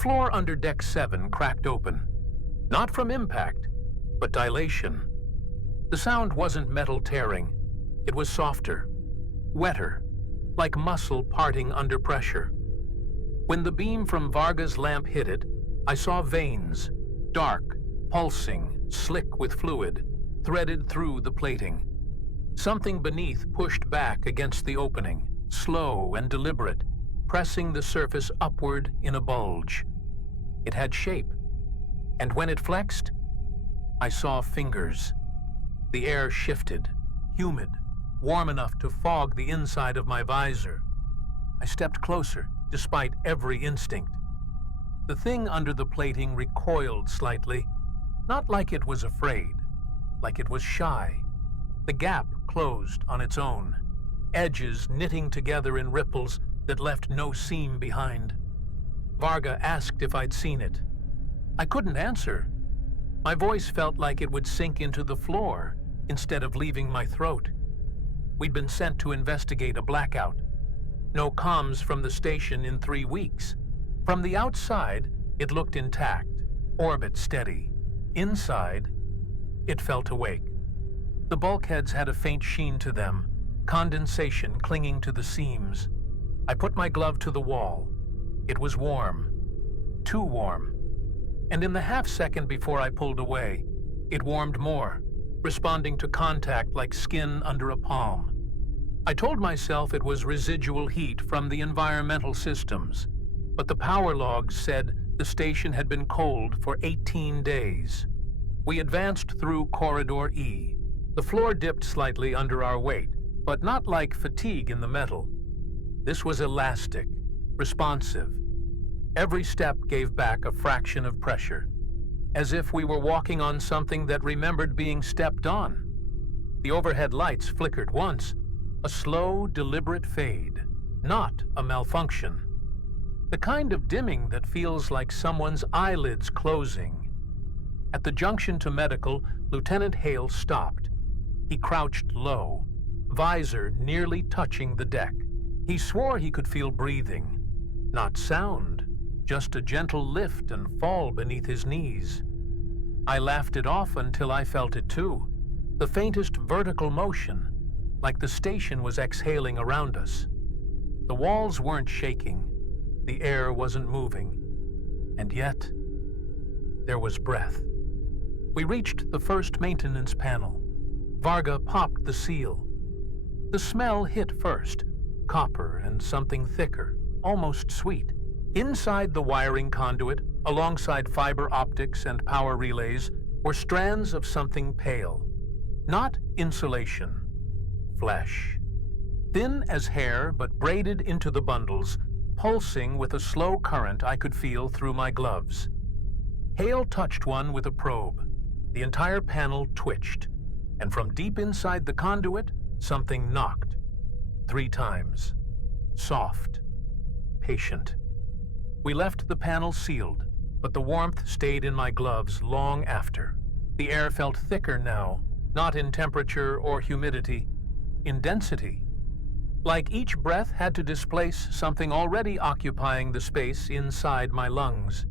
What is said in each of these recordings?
floor under Deck 7 cracked open, not from impact, but dilation. The sound wasn't metal tearing. It was softer, wetter, like muscle parting under pressure. When the beam from Varga's lamp hit it, I saw veins, dark, pulsing, slick with fluid, threaded through the plating. Something beneath pushed back against the opening, slow and deliberate, pressing the surface upward in a bulge. It had shape, and when it flexed, I saw fingers. The air shifted, humid, warm enough to fog the inside of my visor. I stepped closer, despite every instinct. The thing under the plating recoiled slightly, not like it was afraid, like it was shy. The gap closed on its own, edges knitting together in ripples that left no seam behind. Varga asked if I'd seen it. I couldn't answer. My voice felt like it would sink into the floor instead of leaving my throat. We'd been sent to investigate a blackout. No comms from the station in 3 weeks. From the outside, it looked intact, orbit steady. Inside, it felt awake. The bulkheads had a faint sheen to them, condensation clinging to the seams. I put my glove to the wall. It was warm, too warm. And in the half-second before I pulled away, it warmed more, responding to contact like skin under a palm. I told myself it was residual heat from the environmental systems, but the power logs said the station had been cold for 18 days. We advanced through Corridor E. The floor dipped slightly under our weight, but not like fatigue in the metal. This was elastic, responsive. Every step gave back a fraction of pressure, as if we were walking on something that remembered being stepped on. The overhead lights flickered once, a slow, deliberate fade, not a malfunction. The kind of dimming that feels like someone's eyelids closing. At the junction to medical, Lieutenant Hale stopped. He crouched low, visor nearly touching the deck. He swore he could feel breathing, not sound, just a gentle lift and fall beneath his knees. I laughed it off until I felt it too, the faintest vertical motion, like the station was exhaling around us. The walls weren't shaking, the air wasn't moving, and yet there was breath. We reached the first maintenance panel. Varga popped the seal. The smell hit first, copper and something thicker, almost sweet. Inside the wiring conduit, alongside fiber optics and power relays, were strands of something pale. Not insulation, flesh. Thin as hair, but braided into the bundles, pulsing with a slow current I could feel through my gloves. Hale touched one with a probe. The entire panel twitched, and from deep inside the conduit, something knocked. 3 times. Soft. Patient. We left the panel sealed, but the warmth stayed in my gloves long after. The air felt thicker now, not in temperature or humidity, in density. Like each breath had to displace something already occupying the space inside my lungs.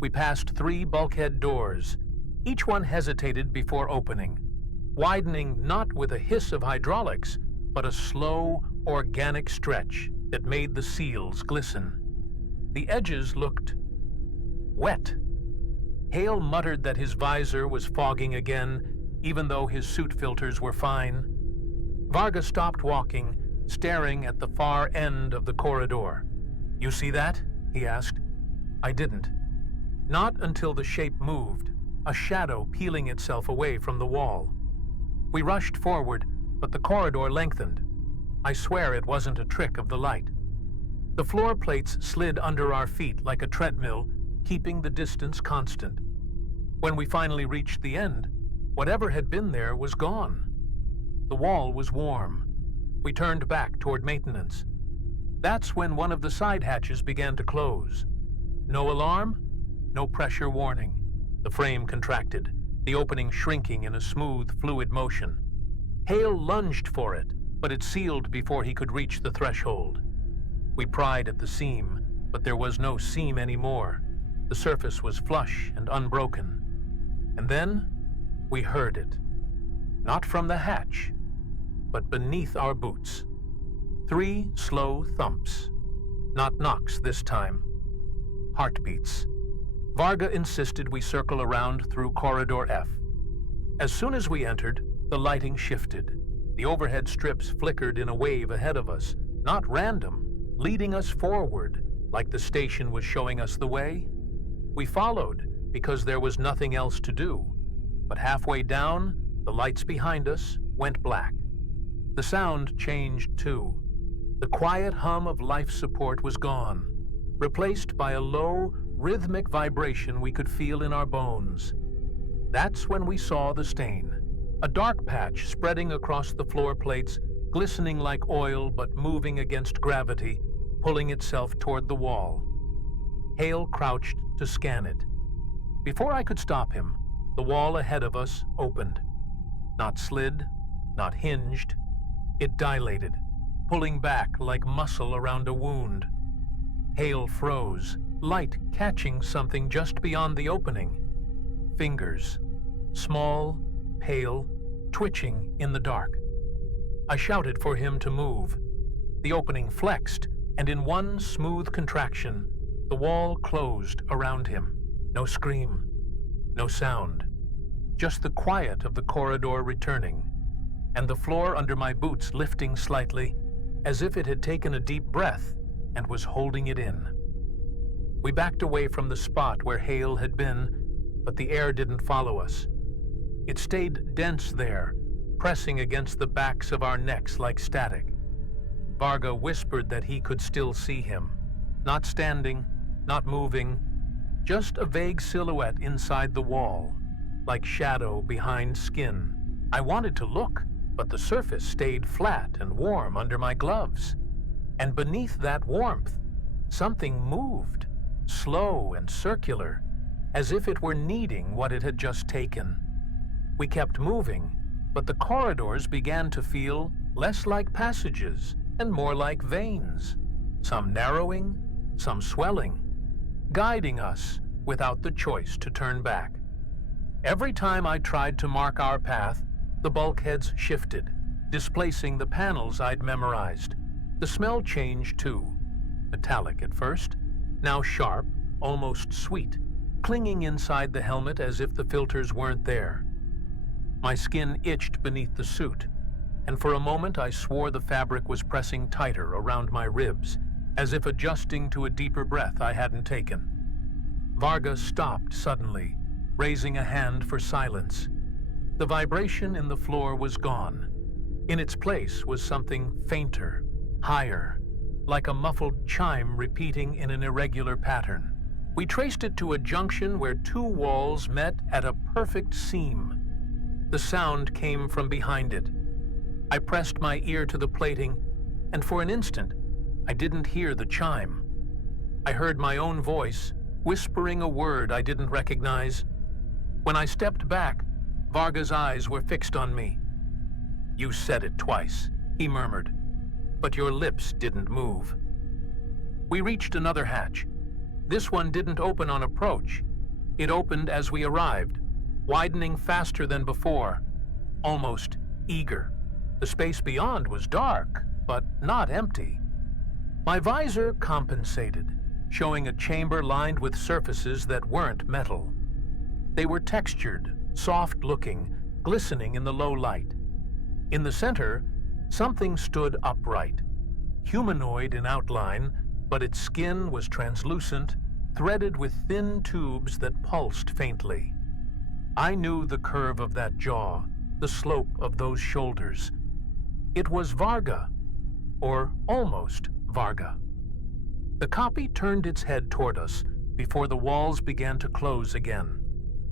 We passed 3 bulkhead doors. Each one hesitated before opening, widening not with a hiss of hydraulics, but a slow, organic stretch that made the seals glisten. The edges looked wet. Hale muttered that his visor was fogging again, even though his suit filters were fine. Varga stopped walking, staring at the far end of the corridor. "You see that?" he asked. I didn't. Not until the shape moved, a shadow peeling itself away from the wall. We rushed forward, but the corridor lengthened. I swear it wasn't a trick of the light. The floor plates slid under our feet like a treadmill, keeping the distance constant. When we finally reached the end, whatever had been there was gone. The wall was warm. We turned back toward maintenance. That's when one of the side hatches began to close. No alarm, no pressure warning. The frame contracted, the opening shrinking in a smooth, fluid motion. Hale lunged for it, but it sealed before he could reach the threshold. We pried at the seam, but there was no seam anymore. The surface was flush and unbroken. And then we heard it. Not from the hatch, but beneath our boots. 3 slow thumps. Not knocks this time. Heartbeats. Varga insisted we circle around through Corridor F. As soon as we entered, the lighting shifted. The overhead strips flickered in a wave ahead of us, not random, leading us forward, like the station was showing us the way. We followed, because there was nothing else to do. But halfway down, the lights behind us went black. The sound changed too. The quiet hum of life support was gone, replaced by a low, rhythmic vibration we could feel in our bones. That's when we saw the stain. A dark patch spreading across the floor plates, glistening like oil but moving against gravity, pulling itself toward the wall. Hale crouched to scan it. Before I could stop him, the wall ahead of us opened. Not slid, not hinged. It dilated, pulling back like muscle around a wound. Hale froze, light catching something just beyond the opening. Fingers, small, pale, twitching in the dark. I shouted for him to move. The opening flexed, and in one smooth contraction, the wall closed around him. No scream, no sound. Just the quiet of the corridor returning, and the floor under my boots lifting slightly, as if it had taken a deep breath and was holding it in. We backed away from the spot where Hale had been, but the air didn't follow us. It stayed dense there, pressing against the backs of our necks like static. Varga whispered that he could still see him. Not standing, not moving, just a vague silhouette inside the wall, like shadow behind skin. I wanted to look, but the surface stayed flat and warm under my gloves. And beneath that warmth, something moved, slow and circular, as if it were needing what it had just taken. We kept moving, but the corridors began to feel less like passages and more like veins, some narrowing, some swelling, guiding us without the choice to turn back. Every time I tried to mark our path, the bulkheads shifted, displacing the panels I'd memorized. The smell changed too, metallic at first, now sharp, almost sweet, clinging inside the helmet as if the filters weren't there. My skin itched beneath the suit, and for a moment I swore the fabric was pressing tighter around my ribs, as if adjusting to a deeper breath I hadn't taken. Varga stopped suddenly, raising a hand for silence. The vibration in the floor was gone. In its place was something fainter, higher, like a muffled chime repeating in an irregular pattern. We traced it to a junction where 2 walls met at a perfect seam. The sound came from behind it. I pressed my ear to the plating, and for an instant, I didn't hear the chime. I heard my own voice, whispering a word I didn't recognize. When I stepped back, Varga's eyes were fixed on me. "You said it twice," he murmured, "but your lips didn't move." We reached another hatch. This one didn't open on approach. It opened as we arrived, widening faster than before, almost eager. The space beyond was dark, but not empty. My visor compensated, showing a chamber lined with surfaces that weren't metal. They were textured, soft-looking, glistening in the low light. In the center, something stood upright, humanoid in outline, but its skin was translucent, threaded with thin tubes that pulsed faintly. I knew the curve of that jaw, the slope of those shoulders. It was Varga, or almost Varga. The copy turned its head toward us before the walls began to close again.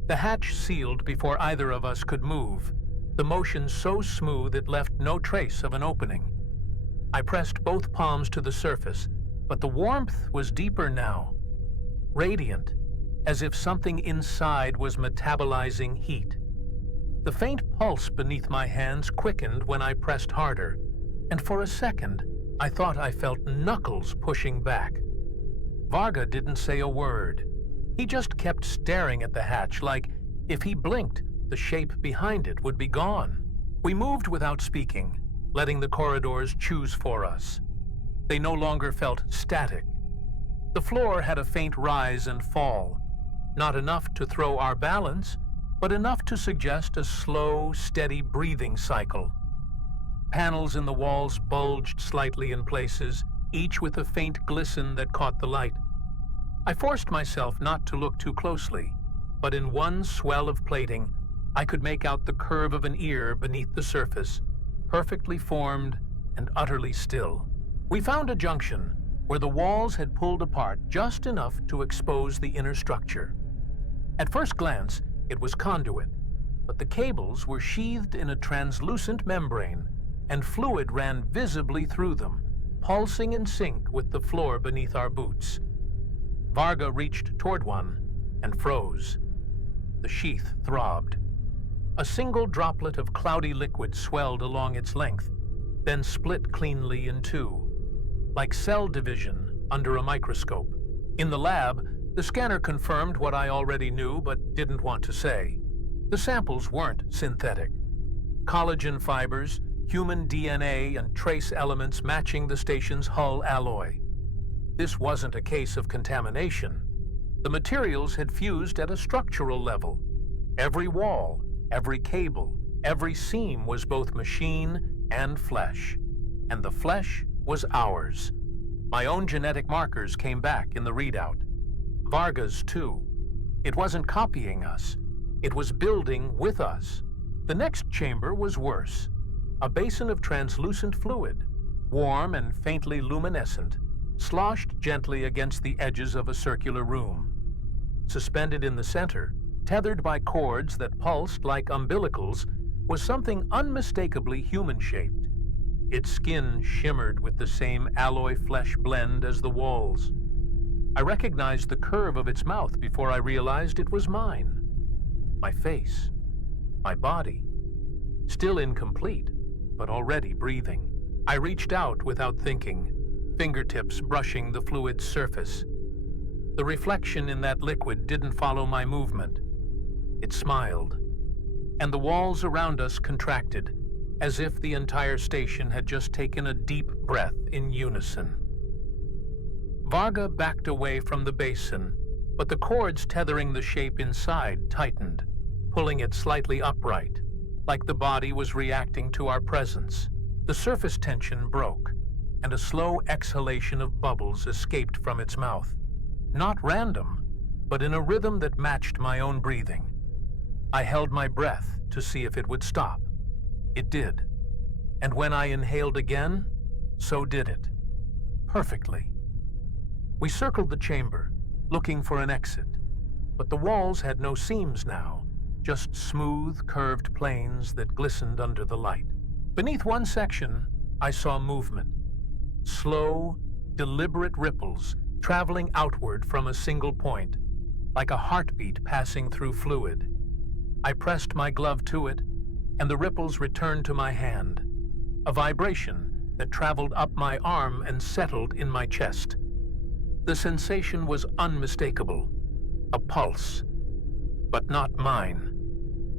The hatch sealed before either of us could move, the motion so smooth it left no trace of an opening. I pressed both palms to the surface, but the warmth was deeper now, radiant, as if something inside was metabolizing heat. The faint pulse beneath my hands quickened when I pressed harder, and for a second, I thought I felt knuckles pushing back. Varga didn't say a word. He just kept staring at the hatch like if he blinked, the shape behind it would be gone. We moved without speaking, letting the corridors choose for us. They no longer felt static. The floor had a faint rise and fall, not enough to throw our balance, but enough to suggest a slow, steady breathing cycle. Panels in the walls bulged slightly in places, each with a faint glisten that caught the light. I forced myself not to look too closely, but in one swell of plating, I could make out the curve of an ear beneath the surface, perfectly formed and utterly still. We found a junction where the walls had pulled apart just enough to expose the inner structure. At first glance, it was conduit, but the cables were sheathed in a translucent membrane, and fluid ran visibly through them, pulsing in sync with the floor beneath our boots. Varga reached toward one and froze. The sheath throbbed. A single droplet of cloudy liquid swelled along its length, then split cleanly in two, like cell division under a microscope. In the lab, the scanner confirmed what I already knew but didn't want to say. The samples weren't synthetic. Collagen fibers, human DNA, and trace elements matching the station's hull alloy. This wasn't a case of contamination. The materials had fused at a structural level. Every wall, every cable, every seam was both machine and flesh. And the flesh was ours. My own genetic markers came back in the readout. Varga's too. It wasn't copying us. It was building with us. The next chamber was worse. A basin of translucent fluid, warm and faintly luminescent, sloshed gently against the edges of a circular room. Suspended in the center, tethered by cords that pulsed like umbilicals, was something unmistakably human-shaped. Its skin shimmered with the same alloy flesh blend as the walls. I recognized the curve of its mouth before I realized it was mine. My face, my body, still incomplete, but already breathing. I reached out without thinking, fingertips brushing the fluid's surface. The reflection in that liquid didn't follow my movement. It smiled, and the walls around us contracted, as if the entire station had just taken a deep breath in unison. Varga backed away from the basin, but the cords tethering the shape inside tightened, pulling it slightly upright, like the body was reacting to our presence. The surface tension broke, and a slow exhalation of bubbles escaped from its mouth. Not random, but in a rhythm that matched my own breathing. I held my breath to see if it would stop. It did. And when I inhaled again, so did it. Perfectly. We circled the chamber, looking for an exit, but the walls had no seams now, just smooth, curved planes that glistened under the light. Beneath one section, I saw movement. Slow, deliberate ripples traveling outward from a single point, like a heartbeat passing through fluid. I pressed my glove to it, and the ripples returned to my hand, a vibration that traveled up my arm and settled in my chest. The sensation was unmistakable, a pulse, but not mine.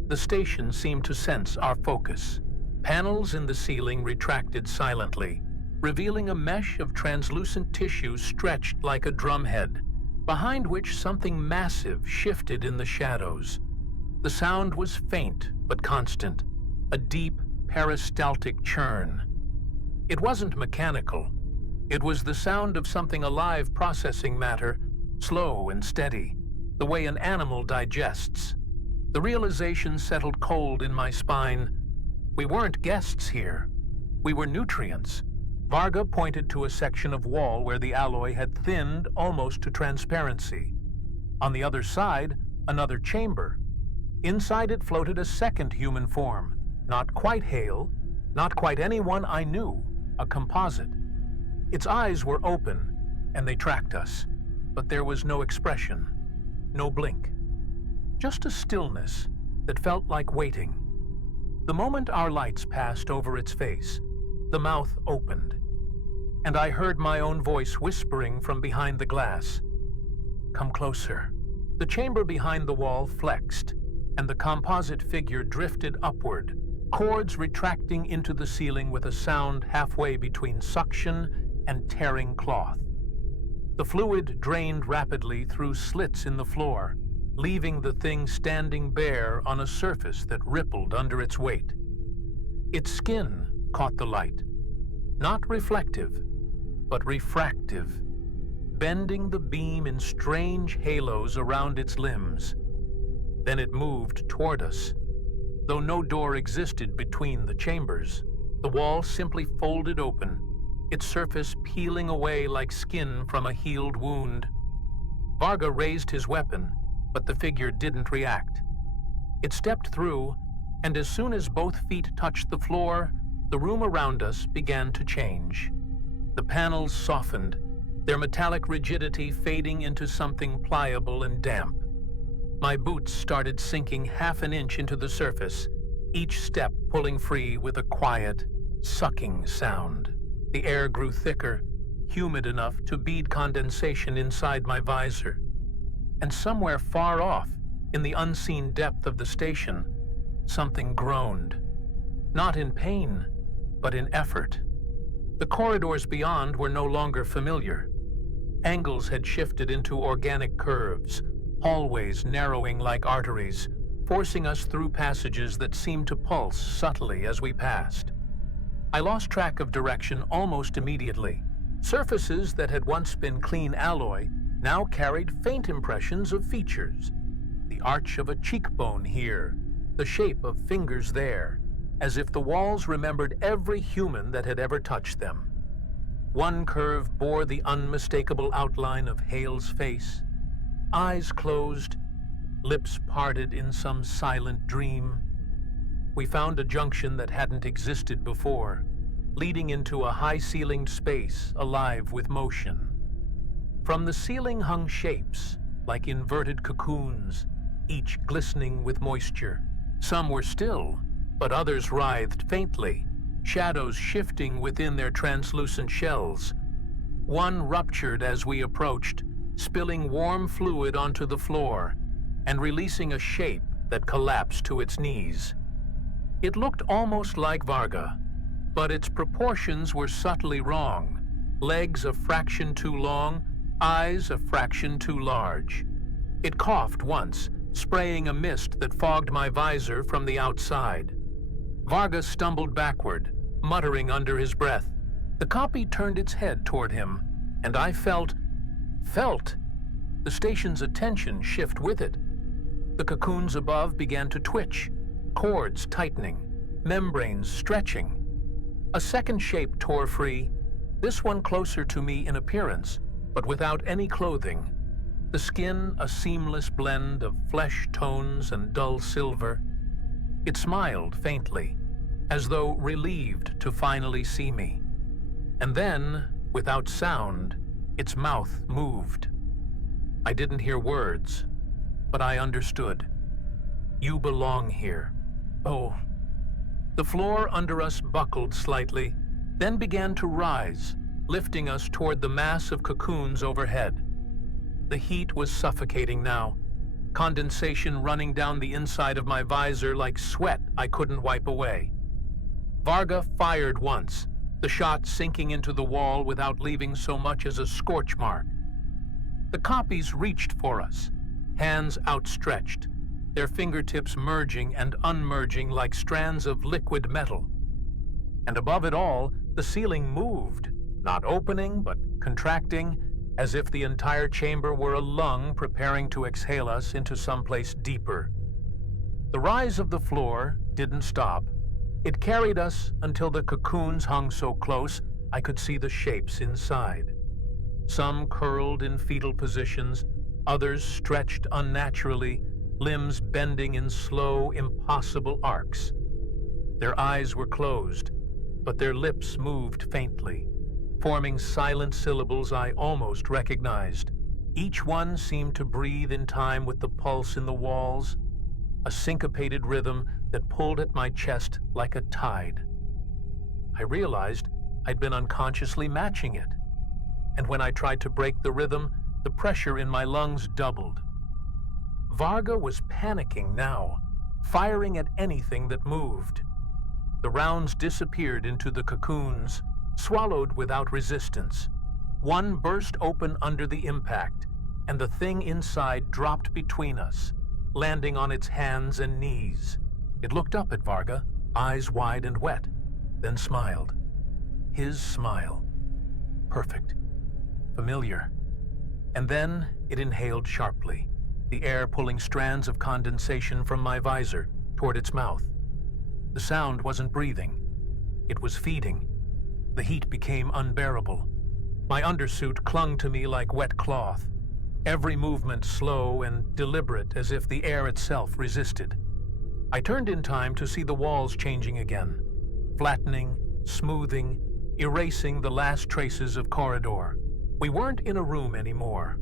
The station seemed to sense our focus. Panels in the ceiling retracted silently, revealing a mesh of translucent tissue stretched like a drumhead, behind which something massive shifted in the shadows. The sound was faint but constant, a deep peristaltic churn. It wasn't mechanical. It was the sound of something alive processing matter, slow and steady, the way an animal digests. The realization settled cold in my spine. We weren't guests here. We were nutrients. Varga pointed to a section of wall where the alloy had thinned almost to transparency. On the other side, another chamber. Inside it floated a second human form, not quite Hale, not quite anyone I knew, a composite. Its eyes were open, and they tracked us, but there was no expression, no blink. Just a stillness that felt like waiting. The moment our lights passed over its face, the mouth opened. and I heard my own voice whispering from behind the glass. "Come closer." The chamber behind the wall flexed, and the composite figure drifted upward, cords retracting into the ceiling with a sound halfway between suction and tearing cloth. The fluid drained rapidly through slits in the floor, leaving the thing standing bare on a surface that rippled under its weight. Its skin caught the light, not reflective, but refractive, bending the beam in strange halos around its limbs. Then it moved toward us. Though no door existed between the chambers, the wall simply folded open, its surface peeling away like skin from a healed wound. Varga raised his weapon, but the figure didn't react. It stepped through, and as soon as both feet touched the floor, the room around us began to change. The panels softened, their metallic rigidity fading into something pliable and damp. My boots started sinking half an inch into the surface, each step pulling free with a quiet, sucking sound. The air grew thicker, humid enough to bead condensation inside my visor. And somewhere far off, in the unseen depth of the station, something groaned. Not in pain, but in effort. The corridors beyond were no longer familiar. Angles had shifted into organic curves, hallways narrowing like arteries, forcing us through passages that seemed to pulse subtly as we passed. I lost track of direction almost immediately. Surfaces that had once been clean alloy now carried faint impressions of features. The arch of a cheekbone here, the shape of fingers there, as if the walls remembered every human that had ever touched them. One curve bore the unmistakable outline of Hale's face, eyes closed, lips parted in some silent dream. We found a junction that hadn't existed before, leading into a high-ceilinged space alive with motion. From the ceiling hung shapes, like inverted cocoons, each glistening with moisture. Some were still, but others writhed faintly, shadows shifting within their translucent shells. One ruptured as we approached, spilling warm fluid onto the floor and releasing a shape that collapsed to its knees. It looked almost like Varga, but its proportions were subtly wrong. Legs a fraction too long, eyes a fraction too large. It coughed once, spraying a mist that fogged my visor from the outside. Varga stumbled backward, muttering under his breath. The copy turned its head toward him, and I felt the station's attention shift with it. The cocoons above began to twitch, cords tightening, membranes stretching. A second shape tore free, this one closer to me in appearance, but without any clothing. The skin a seamless blend of flesh tones and dull silver. It smiled faintly, as though relieved to finally see me. And then, without sound, its mouth moved. I didn't hear words, but I understood. "You belong here." Oh. The floor under us buckled slightly, then began to rise, lifting us toward the mass of cocoons overhead. The heat was suffocating now, condensation running down the inside of my visor like sweat I couldn't wipe away. Varga fired once, the shot sinking into the wall without leaving so much as a scorch mark. The copies reached for us, hands outstretched, their fingertips merging and unmerging like strands of liquid metal. And above it all, the ceiling moved, not opening but contracting, as if the entire chamber were a lung preparing to exhale us into someplace deeper. The rise of the floor didn't stop. It carried us until the cocoons hung so close I could see the shapes inside. Some curled in fetal positions, others stretched unnaturally, limbs bending in slow, impossible arcs. Their eyes were closed, but their lips moved faintly, forming silent syllables I almost recognized. Each one seemed to breathe in time with the pulse in the walls, a syncopated rhythm that pulled at my chest like a tide. I realized I'd been unconsciously matching it. And when I tried to break the rhythm, the pressure in my lungs doubled. Varga was panicking now, firing at anything that moved. The rounds disappeared into the cocoons, swallowed without resistance. One burst open under the impact, and the thing inside dropped between us, landing on its hands and knees. It looked up at Varga, eyes wide and wet, then smiled. His smile. Perfect. Familiar. And then it inhaled sharply, the air pulling strands of condensation from my visor toward its mouth. The sound wasn't breathing. It was feeding. The heat became unbearable. My undersuit clung to me like wet cloth, every movement slow and deliberate as if the air itself resisted. I turned in time to see the walls changing again, flattening, smoothing, erasing the last traces of corridor. We weren't in a room anymore.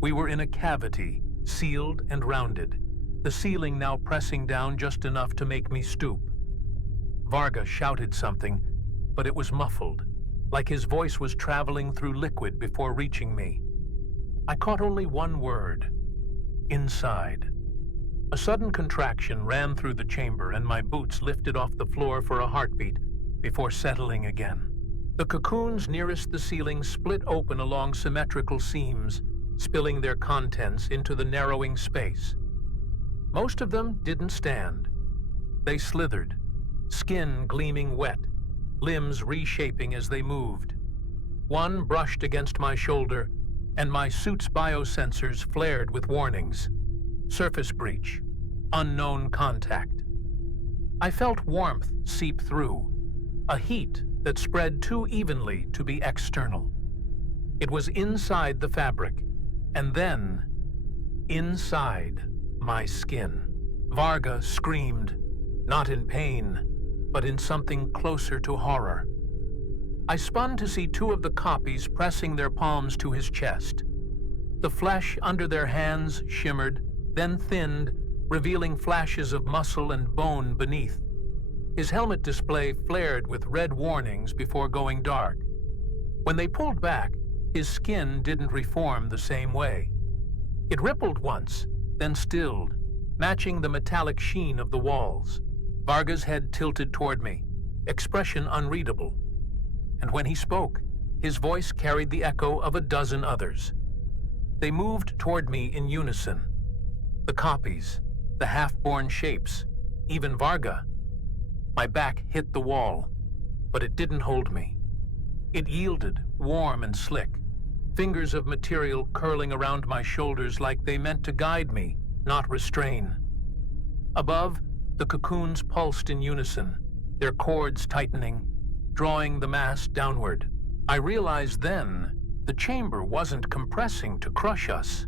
We were in a cavity, sealed and rounded, the ceiling now pressing down just enough to make me stoop. Varga shouted something, but it was muffled, like his voice was traveling through liquid before reaching me. I caught only one word: inside. A sudden contraction ran through the chamber and my boots lifted off the floor for a heartbeat before settling again. The cocoons nearest the ceiling split open along symmetrical seams, spilling their contents into the narrowing space. Most of them didn't stand. They slithered, skin gleaming wet, limbs reshaping as they moved. One brushed against my shoulder, and my suit's biosensors flared with warnings. Surface breach, unknown contact. I felt warmth seep through, a heat that spread too evenly to be external. It was inside the fabric, and then inside my skin. Varga screamed, not in pain, but in something closer to horror. I spun to see two of the copies pressing their palms to his chest. The flesh under their hands shimmered, then thinned, revealing flashes of muscle and bone beneath. His helmet display flared with red warnings before going dark. When they pulled back, his skin didn't reform the same way. It rippled once, then stilled, matching the metallic sheen of the walls. Varga's head tilted toward me, expression unreadable. And when he spoke, his voice carried the echo of a dozen others. They moved toward me in unison. The copies, the half-born shapes, even Varga. My back hit the wall, but it didn't hold me. It yielded, warm and slick, fingers of material curling around my shoulders like they meant to guide me, not restrain. Above, the cocoons pulsed in unison, their cords tightening, drawing the mass downward. I realized then the chamber wasn't compressing to crush us.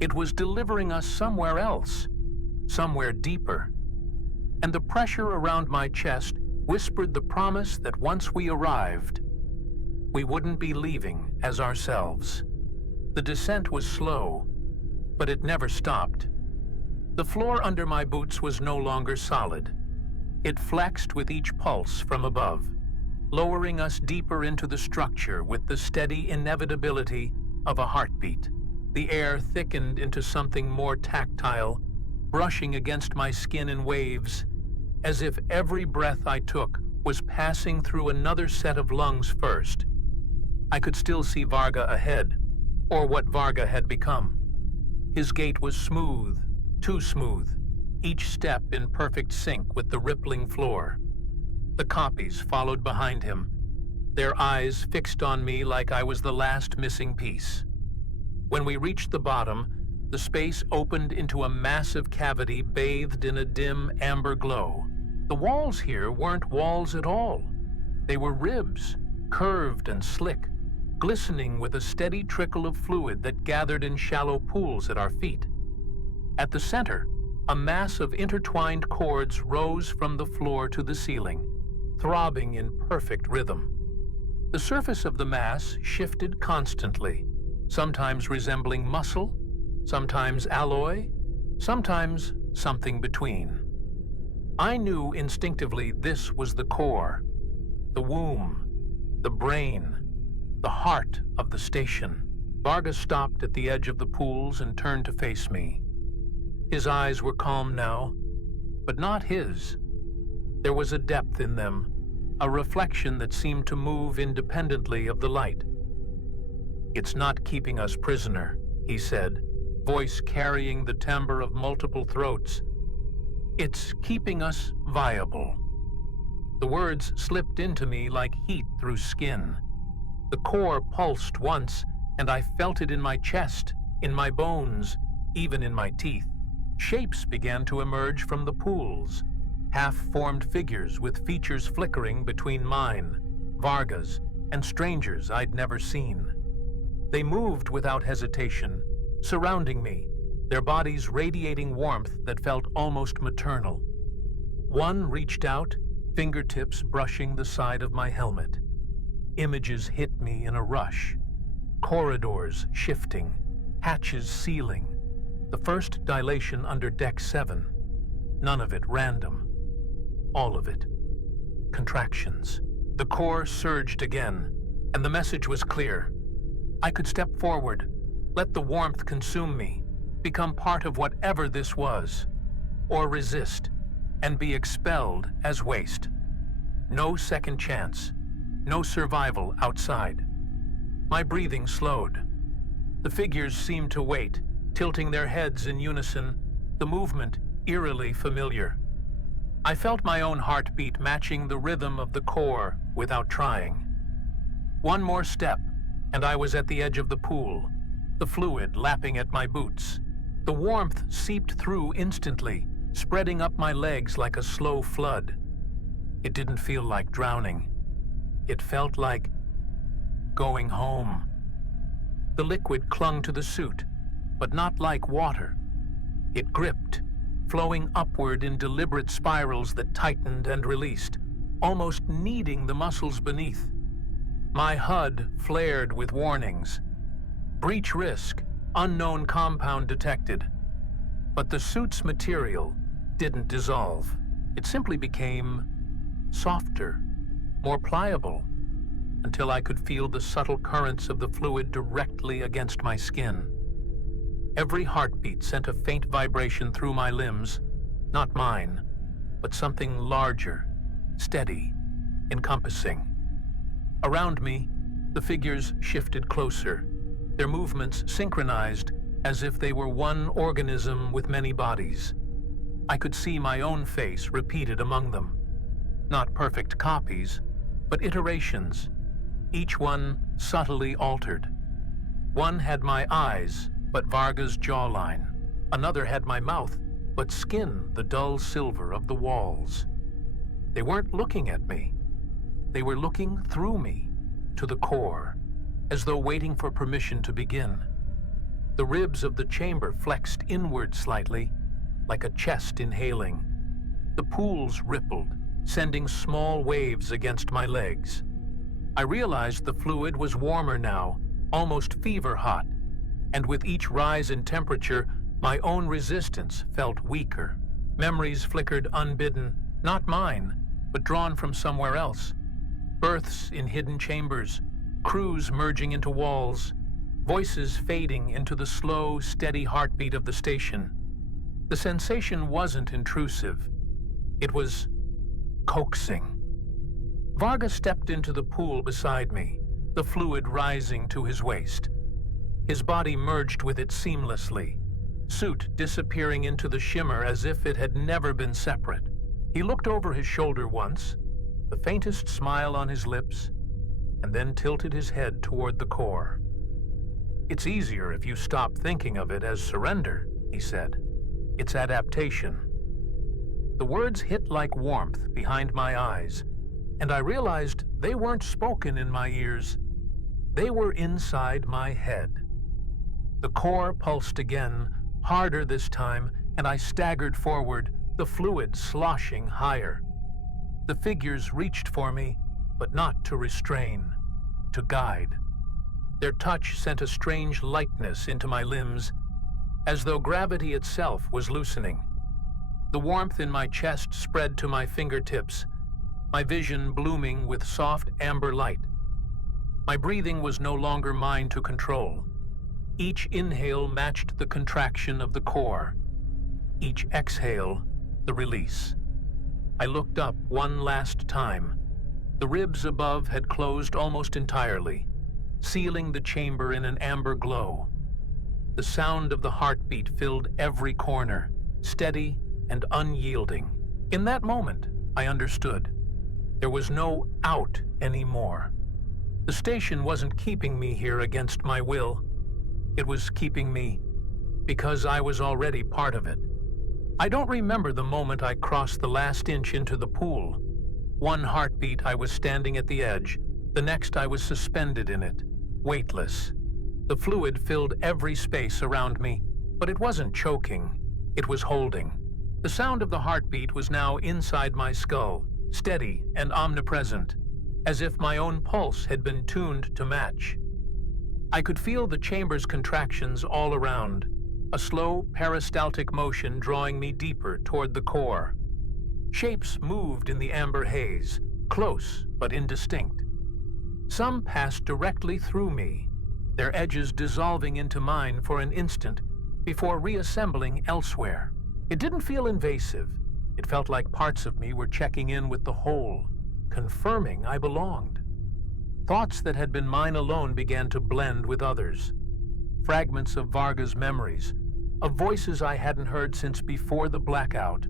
It was delivering us somewhere else, somewhere deeper. And the pressure around my chest whispered the promise that once we arrived, we wouldn't be leaving as ourselves. The descent was slow, but it never stopped. The floor under my boots was no longer solid. It flexed with each pulse from above, lowering us deeper into the structure with the steady inevitability of a heartbeat. The air thickened into something more tactile, brushing against my skin in waves, as if every breath I took was passing through another set of lungs first. I could still see Varga ahead, or what Varga had become. His gait was smooth, too smooth, each step in perfect sync with the rippling floor. The copies followed behind him, their eyes fixed on me like I was the last missing piece. When we reached the bottom, the space opened into a massive cavity bathed in a dim amber glow. The walls here weren't walls at all. They were ribs, curved and slick, glistening with a steady trickle of fluid that gathered in shallow pools at our feet. At the center, a mass of intertwined cords rose from the floor to the ceiling, throbbing in perfect rhythm. The surface of the mass shifted constantly, sometimes resembling muscle, sometimes alloy, sometimes something between. I knew instinctively this was the core, the womb, the brain, the heart of the station. Vargas stopped at the edge of the pools and turned to face me. His eyes were calm now, but not his. There was a depth in them, a reflection that seemed to move independently of the light. "It's not keeping us prisoner," he said, voice carrying the timbre of multiple throats. "It's keeping us viable." The words slipped into me like heat through skin. The core pulsed once, and I felt it in my chest, in my bones, even in my teeth. Shapes began to emerge from the pools, half-formed figures with features flickering between mine, Vargas, and strangers I'd never seen. They moved without hesitation, surrounding me, their bodies radiating warmth that felt almost maternal. One reached out, fingertips brushing the side of my helmet. Images hit me in a rush. Corridors shifting, hatches sealing. The first dilation under Deck 7. None of it random. All of it. Contractions. The core surged again, and the message was clear. I could step forward, let the warmth consume me, become part of whatever this was, or resist, and be expelled as waste. No second chance, no survival outside. My breathing slowed. The figures seemed to wait, tilting their heads in unison, the movement eerily familiar. I felt my own heartbeat matching the rhythm of the core without trying. One more step, and I was at the edge of the pool, the fluid lapping at my boots. The warmth seeped through instantly, spreading up my legs like a slow flood. It didn't feel like drowning. It felt like going home. The liquid clung to the suit, but not like water. It gripped, flowing upward in deliberate spirals that tightened and released, almost kneading the muscles beneath. My HUD flared with warnings. Breach risk, unknown compound detected. But the suit's material didn't dissolve. It simply became softer, more pliable, until I could feel the subtle currents of the fluid directly against my skin. Every heartbeat sent a faint vibration through my limbs, not mine, but something larger, steady, encompassing. Around me, the figures shifted closer, their movements synchronized as if they were one organism with many bodies. I could see my own face repeated among them. Not perfect copies, but iterations, each one subtly altered. One had my eyes, but Vargas' jawline. Another had my mouth, but skin the dull silver of the walls. They weren't looking at me. They were looking through me, to the core, as though waiting for permission to begin. The ribs of the chamber flexed inward slightly, like a chest inhaling. The pools rippled, sending small waves against my legs. I realized the fluid was warmer now, almost fever-hot, and with each rise in temperature, my own resistance felt weaker. Memories flickered unbidden, not mine, but drawn from somewhere else. Births in hidden chambers, crews merging into walls, voices fading into the slow, steady heartbeat of the station. The sensation wasn't intrusive. It was coaxing. Vargas stepped into the pool beside me, the fluid rising to his waist. His body merged with it seamlessly, suit disappearing into the shimmer as if it had never been separate. He looked over his shoulder once, the faintest smile on his lips, and then tilted his head toward the core. "It's easier if you stop thinking of it as surrender," he said. "It's adaptation." The words hit like warmth behind my eyes, and I realized they weren't spoken in my ears. They were inside my head. The core pulsed again, harder this time, and I staggered forward, the fluid sloshing higher. The figures reached for me, but not to restrain, to guide. Their touch sent a strange lightness into my limbs, as though gravity itself was loosening. The warmth in my chest spread to my fingertips, my vision blooming with soft amber light. My breathing was no longer mine to control. Each inhale matched the contraction of the core. Each exhale, the release. I looked up one last time. The ribs above had closed almost entirely, sealing the chamber in an amber glow. The sound of the heartbeat filled every corner, steady and unyielding. In that moment, I understood. There was no out anymore. The station wasn't keeping me here against my will. It was keeping me because I was already part of it. I don't remember the moment I crossed the last inch into the pool. One heartbeat, I was standing at the edge. The next, I was suspended in it, weightless. The fluid filled every space around me, but it wasn't choking. It was holding. The sound of the heartbeat was now inside my skull, steady and omnipresent, as if my own pulse had been tuned to match. I could feel the chamber's contractions all around, a slow peristaltic motion drawing me deeper toward the core. Shapes moved in the amber haze, close but indistinct. Some passed directly through me, their edges dissolving into mine for an instant before reassembling elsewhere. It didn't feel invasive. It felt like parts of me were checking in with the whole, confirming I belonged. Thoughts that had been mine alone began to blend with others. Fragments of Varga's memories, of voices I hadn't heard since before the blackout,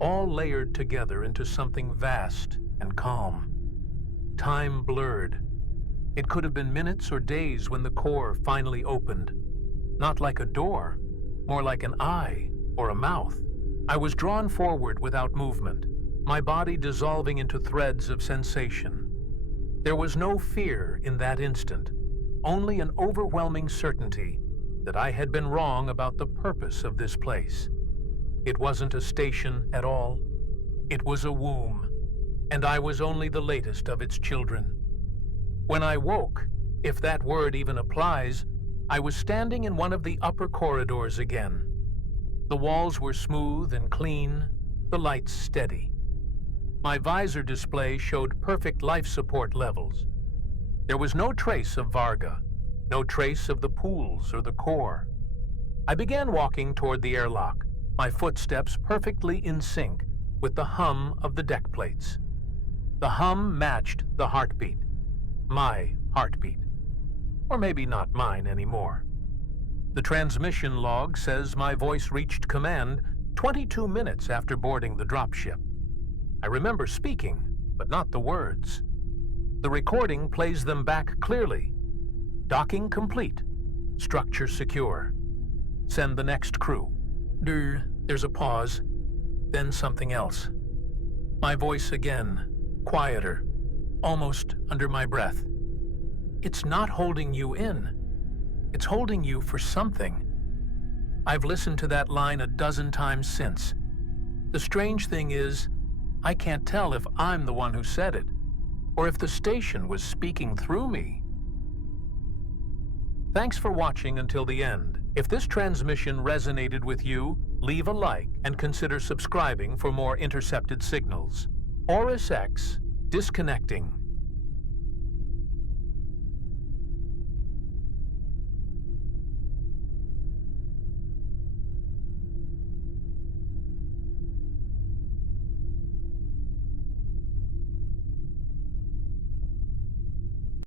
all layered together into something vast and calm. Time blurred. It could have been minutes or days when the core finally opened. Not like a door, more like an eye or a mouth. I was drawn forward without movement, my body dissolving into threads of sensation. There was no fear in that instant, only an overwhelming certainty that I had been wrong about the purpose of this place. It wasn't a station at all. It was a womb, and I was only the latest of its children. When I woke, if that word even applies, I was standing in one of the upper corridors again. The walls were smooth and clean, the lights steady. My visor display showed perfect life support levels. There was no trace of Varga, no trace of the pools or the core. I began walking toward the airlock, my footsteps perfectly in sync with the hum of the deck plates. The hum matched the heartbeat, my heartbeat. Or maybe not mine anymore. The transmission log says my voice reached command 22 minutes after boarding the dropship. I remember speaking, but not the words. The recording plays them back clearly. Docking complete. Structure secure. Send the next crew. There's a pause, then something else. My voice again, quieter, almost under my breath. It's not holding you in. It's holding you for something. I've listened to that line a dozen times since. The strange thing is, I can't tell if I'm the one who said it, or if the station was speaking through me. Thanks for watching until the end. If this transmission resonated with you, leave a like and consider subscribing for more intercepted signals. ORIS-X, disconnecting.